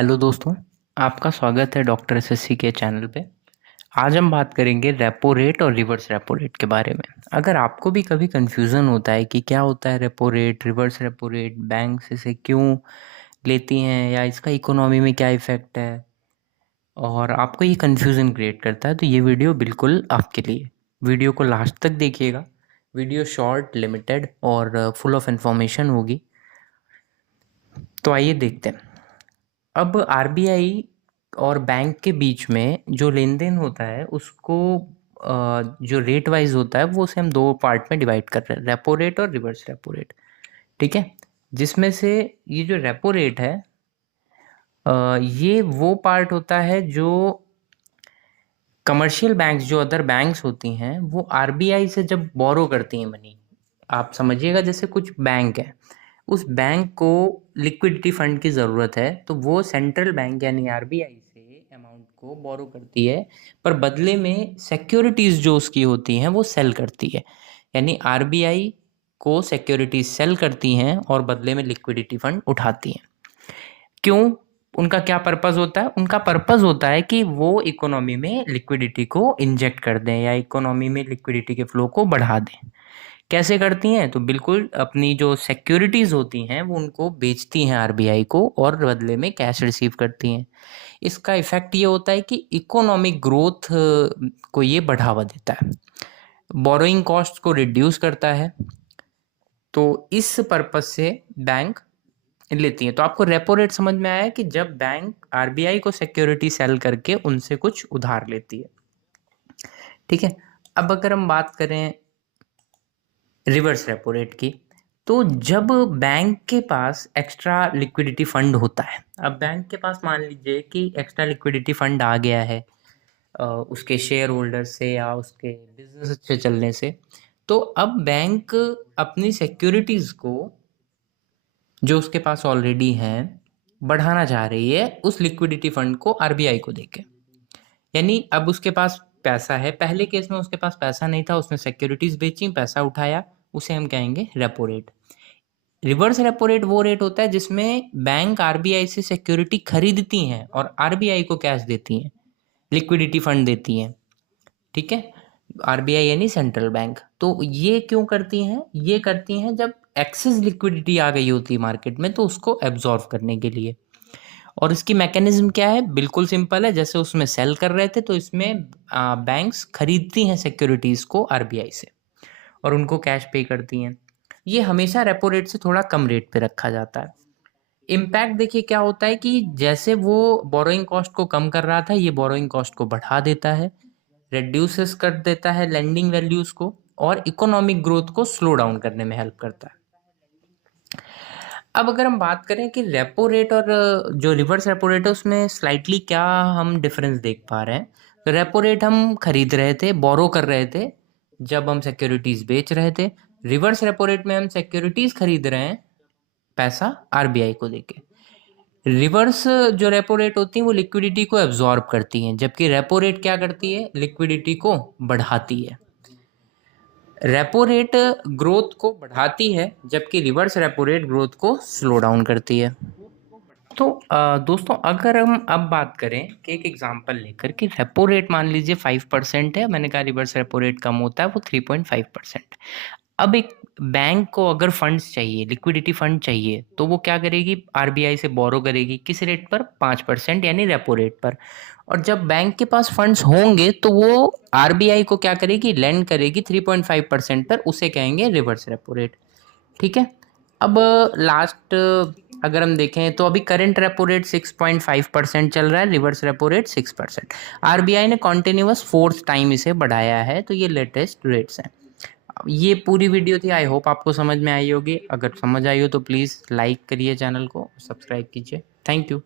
Hello दोस्तों, आपका स्वागत है डॉक्टर एसएससी के चैनल पे। आज हम बात करेंगे रेपो रेट और रिवर्स रेपो रेट के बारे में। अगर आपको भी कभी कन्फ्यूज़न होता है कि क्या होता है repo rate, reverse repo rate, banks इसे क्यों लेती हैं या इसका इकोनॉमी में क्या इफ़ेक्ट है और आपको ये कन्फ्यूज़न क्रिएट करता है, तो ये वीडियो बिल्कुल आपके लिए। वीडियो को लास्ट तक देखिएगा। वीडियो शॉर्ट, लिमिटेड और फुल ऑफ इन्फॉर्मेशन होगी। तो आइए देखते हैं। अब आरबीआई और बैंक के बीच में जो लेन-देन होता है उसको जो रेट वाइज़ होता है वो उसे हम 2 पार्ट में डिवाइड कर रहे हैं, रेपो रेट और रिवर्स रेपो रेट, ठीक है? जिसमें से ये जो रेपो रेट है ये वो पार्ट होता है जो कमर्शियल बैंक्स जो अदर बैंक्स होती हैं वो आरबीआई से जब बोरो करती हैं मनी, आप समझिएगा जैसे कुछ बैंक है, उस बैंक को लिक्विडिटी फंड की ज़रूरत है तो वो सेंट्रल बैंक यानी आरबीआई से अमाउंट को बोरो करती है, पर बदले में सिक्योरिटीज़ जो उसकी होती हैं वो सेल करती है। यानी आरबीआई को सिक्योरिटीज़ सेल करती हैं और बदले में लिक्विडिटी फंड उठाती हैं। क्यों? उनका क्या पर्पज़ होता है? उनका पर्पज़ होता है कि वो इकोनॉमी में लिक्विडिटी को इंजेक्ट कर दें या इकोनॉमी में लिक्विडिटी के फ्लो को बढ़ा दें। कैसे करती हैं? तो बिल्कुल अपनी जो सिक्योरिटीज़ होती हैं वो उनको बेचती हैं आरबीआई को और बदले में कैश रिसीव करती हैं। इसका इफ़ेक्ट ये होता है कि इकोनॉमिक ग्रोथ को ये बढ़ावा देता है। बोरोइंग कॉस्ट को रिड्यूस करता है। तो इस पर्पज़ से बैंक लेती हैं। तो आपको रेपो रेट समझ में आया कि जब बैंक आरबीआई को सिक्योरिटी सेल करके उनसे कुछ उधार लेती है, ठीक है? अब अगर हम बात करें रिवर्स रेपो रेट की, तो जब बैंक के पास एक्स्ट्रा लिक्विडिटी फंड होता है, अब बैंक के पास मान लीजिए कि एक्स्ट्रा लिक्विडिटी फंड आ गया है उसके शेयर होल्डर से या उसके बिजनेस अच्छे चलने से, तो अब बैंक अपनी सिक्योरिटीज़ को जो उसके पास ऑलरेडी हैं, बढ़ाना चाह रही है उस लिक्विडिटी फंड को आरबीआई को देके। यानी अब उसके पास पैसा है, पहले केस में उसके पास पैसा नहीं था, उसने सिक्योरिटीज़ बेची, पैसा उठाया, उसे हम कहेंगे repo rate. Reverse repo rate वो रेट होता है जिसमें बैंक आरबीआई से सिक्योरिटी खरीदती हैं और आरबीआई को कैश देती हैं, लिक्विडिटी फंड देती हैं, ठीक है? आरबीआई यानी सेंट्रल बैंक। तो ये क्यों करती हैं? ये करती हैं जब एक्सेस लिक्विडिटी आ गई होती है मार्केट में तो उसको एब्जॉर्ब करने के लिए। और इसकी मैकेनिज्म क्या है? बिल्कुल सिंपल है, जैसे उसमें सेल कर रहे थे तो इसमें बैंक्स खरीदती हैं सिक्योरिटीज़ को आरबीआई से और उनको कैश पे करती हैं। ये हमेशा रेपो रेट से थोड़ा कम रेट पे रखा जाता है। इम्पैक्ट देखिए क्या होता है कि जैसे वो बोरोइंग कॉस्ट को कम कर रहा था, ये बोरोइंग कॉस्ट को बढ़ा देता है, रिड्यूसेस कर देता है लेंडिंग वैल्यूज़ को और इकोनॉमिक ग्रोथ को स्लो डाउन करने में हेल्प करता है। अब अगर हम बात करें कि रेपो रेट और जो रिवर्स रेपो रेट है उसमें स्लाइटली क्या हम डिफरेंस देख पा रहे हैं। तो रेपो रेट हम खरीद रहे थे, बोरो कर रहे थे जब हम सिक्योरिटीज़ बेच रहे थे। रिवर्स रेपो रेट में हम सिक्योरिटीज़ खरीद रहे हैं पैसा आरबीआई को देके। रिवर्स जो रेपो रेट होती हैं वो लिक्विडिटी को एब्जॉर्ब करती हैं, जबकि रेपो रेट क्या करती है? लिक्विडिटी को बढ़ाती है। रेपो रेट ग्रोथ को बढ़ाती है जबकि रिवर्स रेपो रेट ग्रोथ को स्लो डाउन करती है। तो दोस्तों अगर हम अब बात करें कि एक एग्जांपल लेकर कि रेपो रेट मान लीजिए 5% है, मैंने कहा रिवर्स रेपो रेट कम होता है वो 3.5%। अब एक बैंक को अगर फंड्स चाहिए, लिक्विडिटी फंड चाहिए, तो वो क्या करेगी? आरबीआई से बोरो करेगी। किस रेट पर? 5% यानी रेपो रेट पर। और जब बैंक के पास फंड्स होंगे तो वो आरबीआई को क्या करेगी? लेंड करेगी 3.5% पर, उसे कहेंगे रिवर्स रेपो रेट, ठीक है? अब लास्ट अगर हम देखें तो अभी करंट रेपो रेट 6.5% चल रहा है, रिवर्स रेपो रेट 6%। आरबीआई ने कॉन्टिन्यूअस फोर्थ टाइम इसे बढ़ाया है, तो ये लेटेस्ट रेट्स हैं। ये पूरी वीडियो थी, आई होप आपको समझ में आई होगी। अगर समझ आई हो तो प्लीज़ लाइक करिए, चैनल को सब्सक्राइब कीजिए। Thank you.